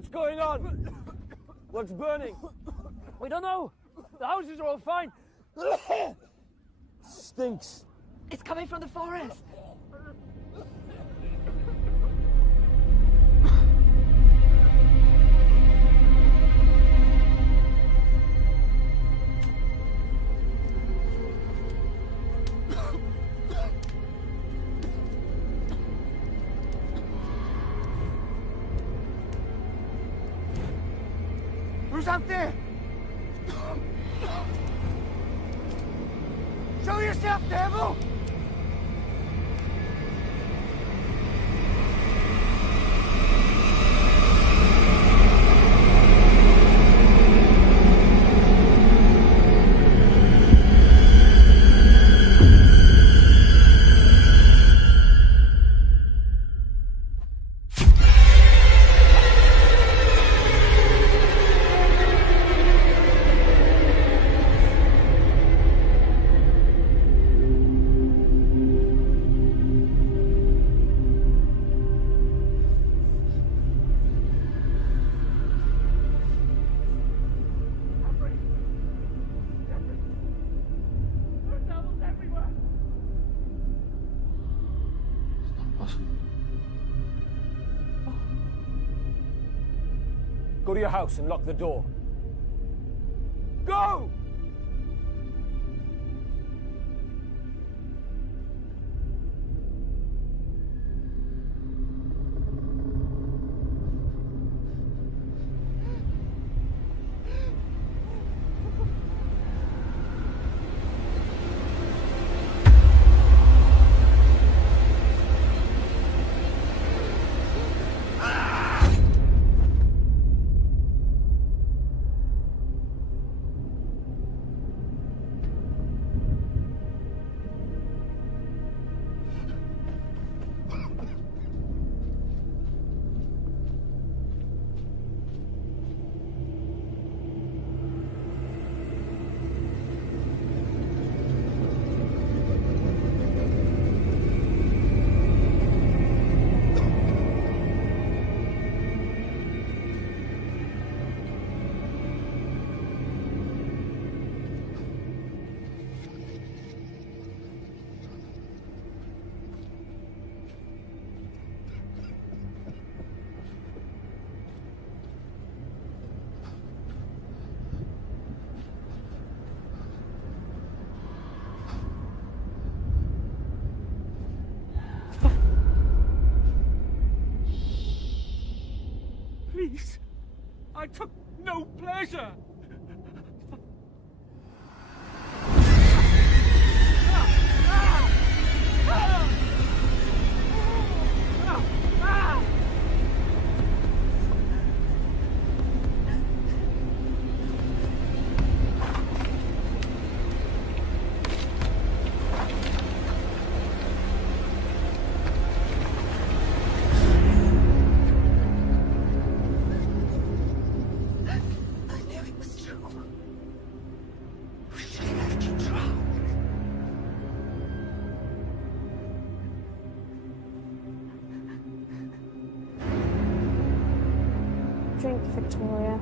What's going on? What's burning? We don't know. The houses are all fine. Stinks. It's coming from the forest. Who's out there? Show yourself, devil! Go to your house and lock the door. Go! Please. I took no pleasure. Drink, Victoria.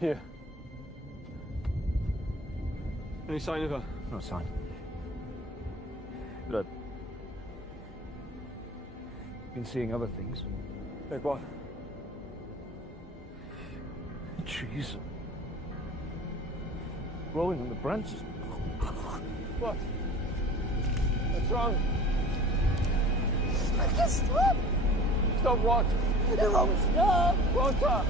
Here. Any sign of her? No sign. But I've been seeing other things. Like what? Trees growing in the branches. What? What's wrong? I can't stop. Stop what? It won't stop! Water!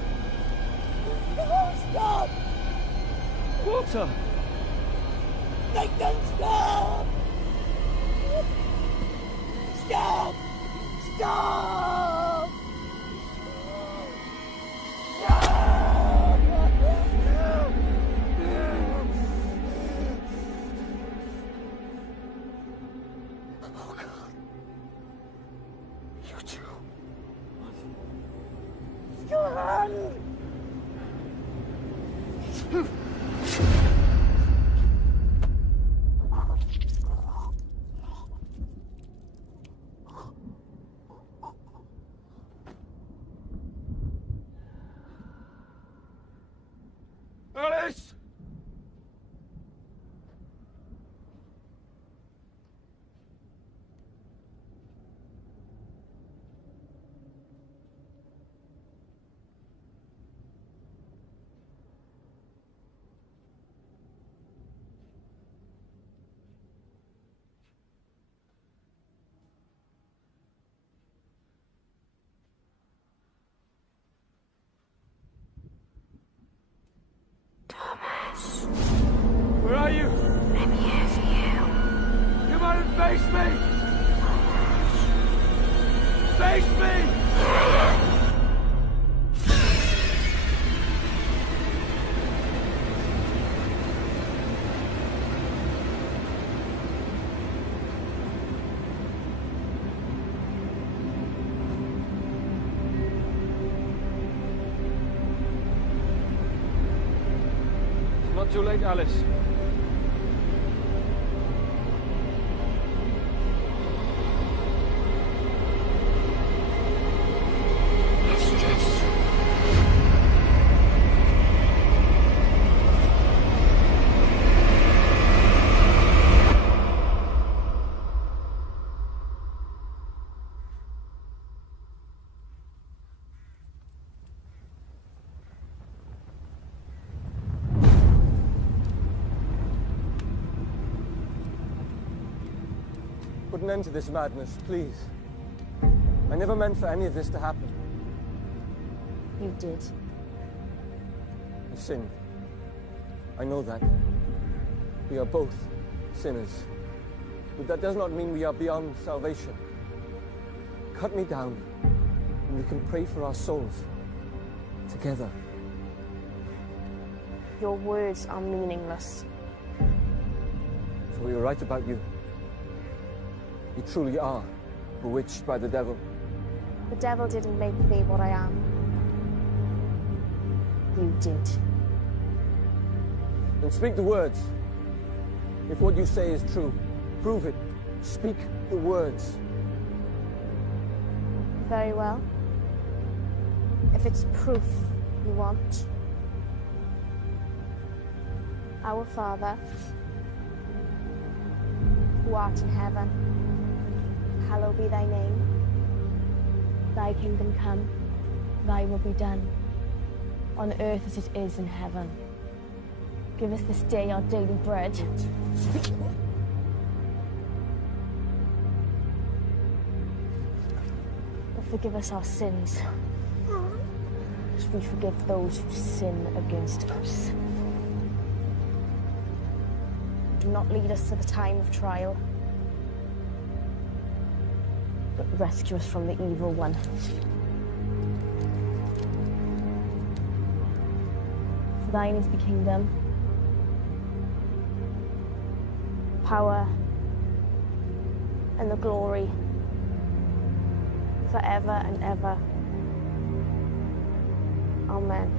It won't stop! Water! Nathan, stop! Stop! Stop! Oh, God. You too. Your hand! Alice! Where are you? I'm here for you. Come on and face me! Face me! It's not too late, Alice. Put an end to this madness, please. I never meant for any of this to happen. You did. I sinned. I know that. We are both sinners. But that does not mean we are beyond salvation. Cut me down, and we can pray for our souls. Together. Your words are meaningless. So we were right about you. You truly are bewitched by the devil. The devil didn't make me what I am. You did. Then speak the words. If what you say is true, prove it. Speak the words. Very well. If it's proof you want. Our Father, who art in heaven, hallowed be thy name. Thy kingdom come, thy will be done, on earth as it is in heaven. Give us this day our daily bread. And forgive us our sins, as we forgive those who sin against us. Do not lead us to the time of trial, but rescue us from the evil one. For thine is the kingdom, power, and the glory, forever and ever. Amen.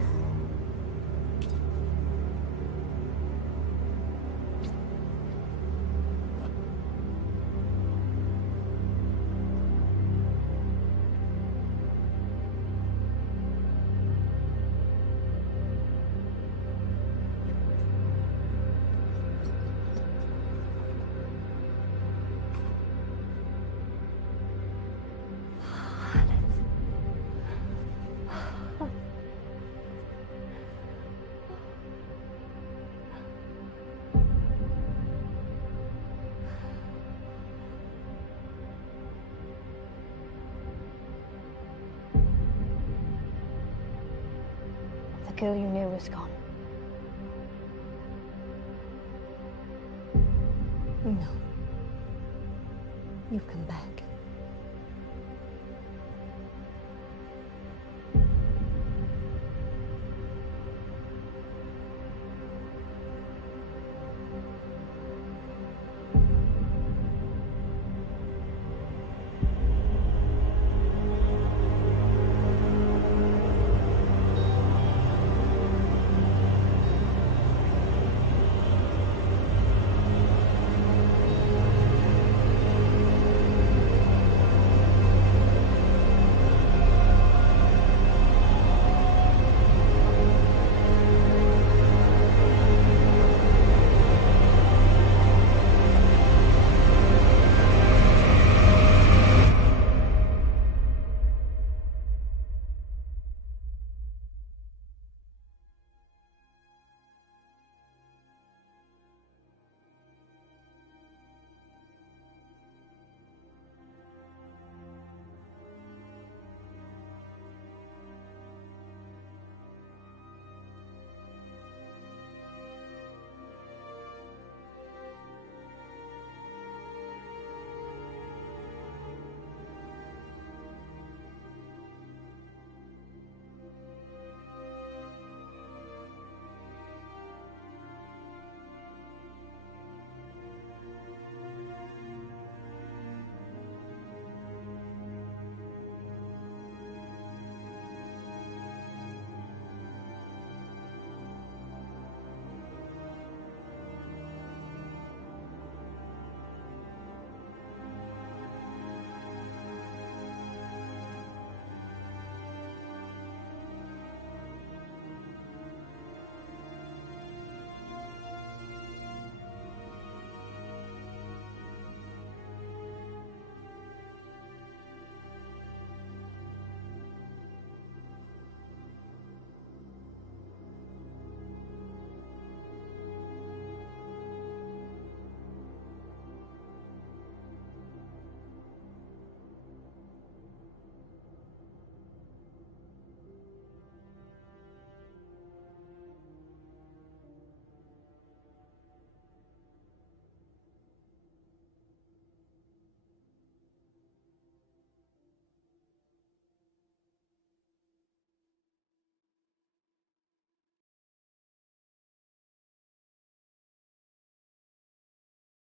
girl you knew was gone. No. You've come back.